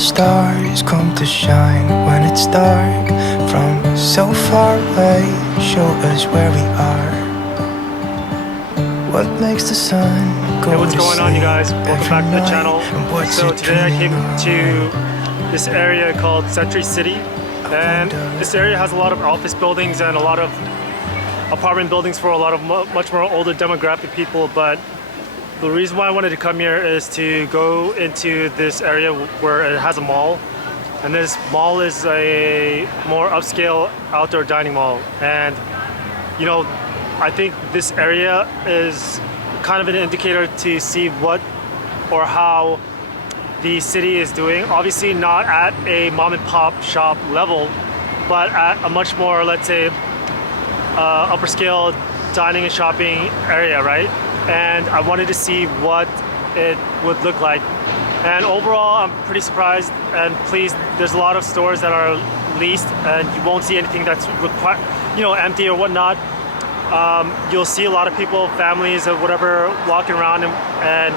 the stars come to shine when it's dark from so far away. Show us where we are. What makes the sun go? Hey, what's going on, you guys? Welcome every back to the night, channel. and what's So it today I came dreaming to this area called Century City, and this area has a lot of office buildings and a lot of apartment buildings for a lot of much more older demographic people. But the reason why I wanted to come here is to go into this area where it has a mall, and this mall is a more upscale outdoor dining mall. And you know, I think this area is kind of an indicator to see what or how the city is doing. Obviously not at a mom and pop shop level, but at a much more, let's say, upper scale dining and shopping area, right? And I wanted to see what it would look like. And overall, I'm pretty surprised and pleased. There's a lot of stores that are leased, and you won't see anything that's empty or whatnot. You'll see a lot of people, families or whatever, walking around, and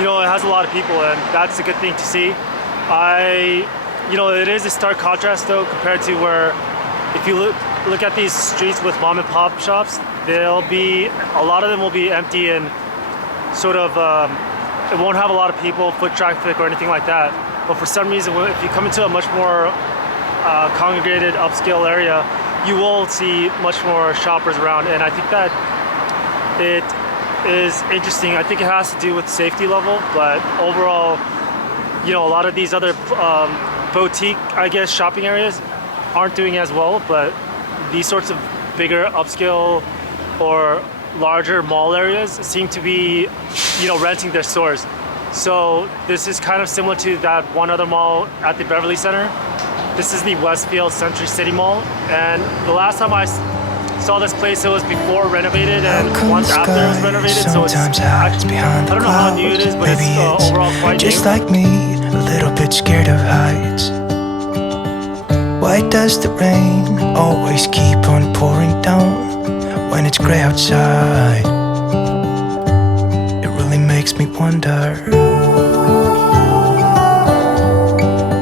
it has a lot of people, and that's a good thing to see. It is a stark contrast though compared to where, if you look at these streets with mom and pop shops, a lot of them will be empty and sort of it won't have a lot of people, foot traffic or anything like that. But for some reason, if you come into a much more congregated upscale area, you will see much more shoppers around, and I think that it is interesting. I think it has to do with safety level, but overall, a lot of these other boutique, I guess, shopping areas aren't doing as well, but these sorts of bigger upscale or larger mall areas seem to be, renting their stores. So this is kind of similar to that one other mall at the Beverly Center. This is the Westfield Century City Mall, and the last time I saw this place, it was before renovated and once after it was renovated, so it's actually, I don't know how new it is, but it's overall quite just new. like me, a little bit scared of heights. Why does the rain always keep on pouring down when it's gray outside? It really makes me wonder.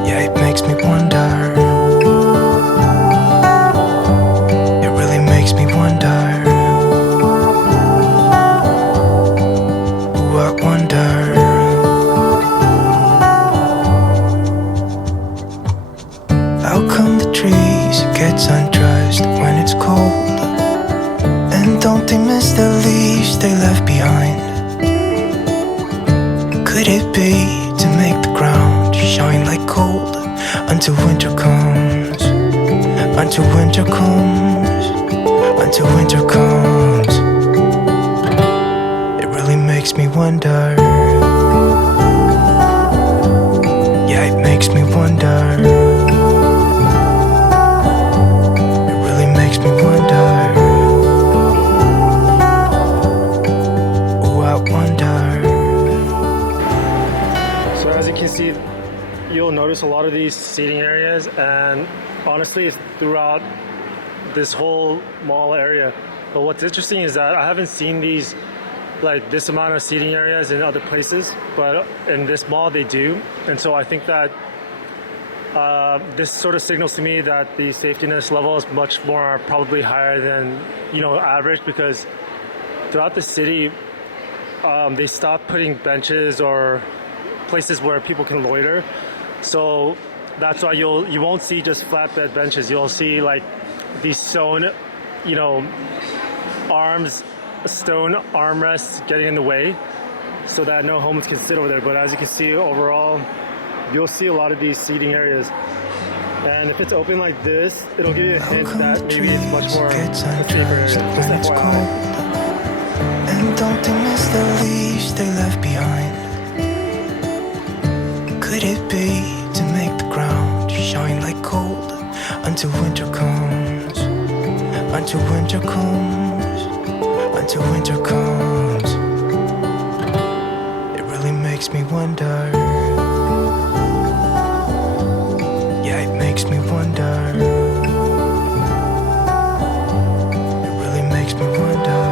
Yeah, it makes me wonder. It really makes me wonder. Ooh, I wonder. How come the trees get undressed when it's cold? And don't they miss the leaves they left behind? Could it be to make the ground shine like gold until winter comes? Until winter comes, until winter comes. It really makes me wonder. Yeah, it makes me wonder. It really makes me wonder. Oh, I wonder. So as you can see, you'll notice a lot of these seating areas, and honestly it's throughout this whole mall area. But what's interesting is that I haven't seen these, like this amount of seating areas in other places, but in this mall they do. And so I think that this sort of signals to me that the safetiness level is much more probably higher than average, because throughout the city they stopped putting benches or places where people can loiter. So that's why you won't see just flatbed benches. You'll see like these stone armrests getting in the way so that no homeless can sit over there. But as you can see, overall you'll see a lot of these seating areas, and if it's open like this, it'll give you a hint that maybe it's much more safer area. Just FYI. And don't they miss the leaves they left behind? Could it be to make the ground shine like gold until winter comes? Until winter comes, until winter comes. It really makes me wonder. Yeah, it makes me wonder. It really makes me wonder.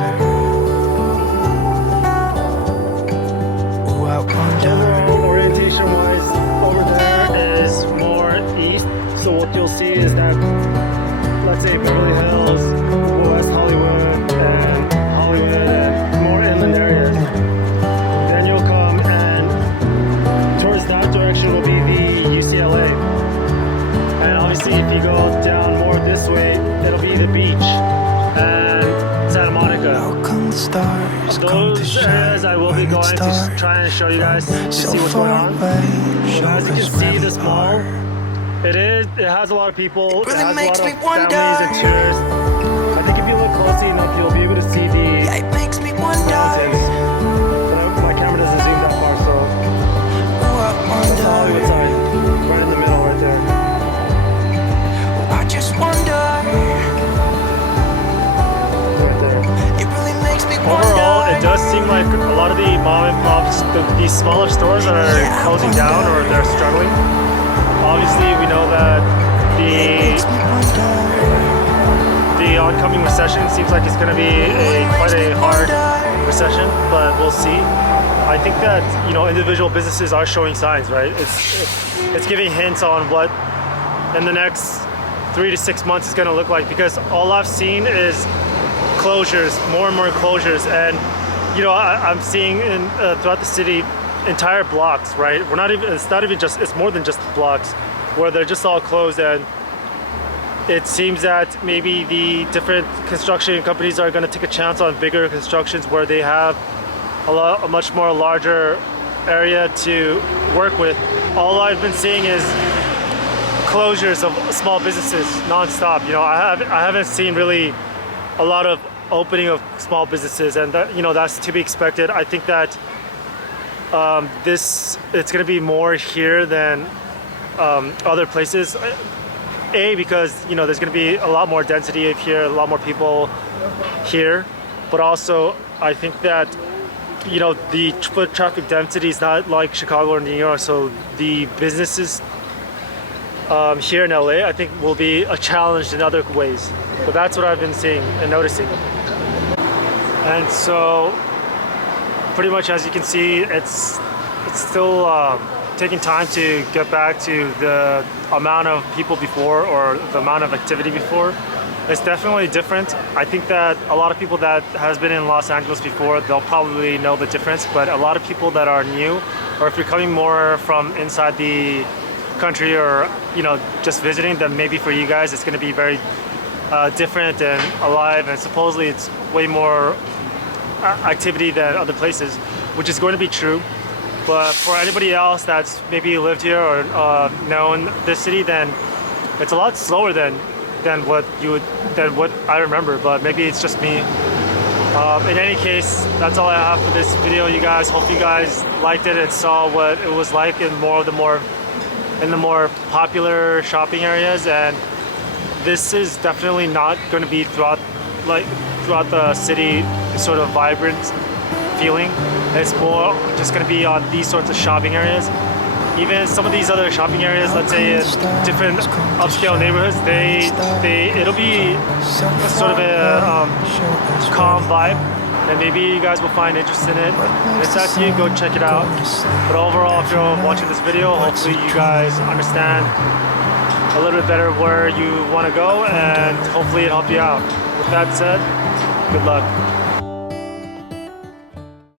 Ooh, I wonder. Orientation wise, over there the beach, and Santa Monica. How come the stars come to Those shine areas I will be when it's going to dark? try and show you guys to So see what's going far on. away, So as you can shoulders see, this really mall, hard. it has a lot of people. It really has a lot makes of me wonder. families and tourists. I think if you look closely enough, you'll be able to see the Yeah, it makes me wonder. mountains. But my camera doesn't zoom that far, so Oh, I that's all wonder. inside, right in the middle, right there. I just wonder. Right there. It really makes me wonder. Overall, it does seem like a lot of the mom and pops, these smaller stores are closing down or they're struggling. Obviously, we know that Makes me wonder. the oncoming recession seems like it's going to be quite a hard recession, but we'll see. I think that individual businesses are showing signs, right? It's giving hints on what in the next 3 to 6 months is going to look like, because all I've seen is closures, more and more closures, and I'm seeing in throughout the city entire blocks, right? It's more than just blocks where they're just all closed, and it seems that maybe the different construction companies are going to take a chance on bigger constructions where they have a much more larger area to work with. All I've been seeing is closures of small businesses nonstop. I haven't seen really a lot of opening of small businesses, and that's to be expected. I think that it's going to be more here than other places. Because there's going to be a lot more density here, a lot more people here, but also I think that the foot traffic density is not like Chicago or New York, so the businesses here in LA I think will be a challenge in other ways. But that's what I've been seeing and noticing. And so pretty much, as you can see, it's still taking time to get back to the amount of people before, or the amount of activity before. It's definitely different. I think that a lot of people that has been in Los Angeles before, they'll probably know the difference, but a lot of people that are new, or if you're coming more from inside the country, or just visiting, then maybe for you guys it's going to be very different and alive, and supposedly it's way more activity than other places, which is going to be true. But for anybody else that's maybe lived here or known this city, then it's a lot slower than what I remember. But maybe it's just me. In any case, that's all I have for this video, you guys. Hope you guys liked it and saw what it was like in the more popular shopping areas. And this is definitely not going to be throughout the city sort of vibrant feeling. It's more just going to be on these sorts of shopping areas. Even some of these other shopping areas, let's say in different upscale neighborhoods, it'll be sort of a calm vibe, and maybe you guys will find interest in it. It's up to you, go check it out. But overall, if you're watching this video, hopefully you guys understand a little bit better where you want to go, and hopefully it helped you out. With that said, good luck.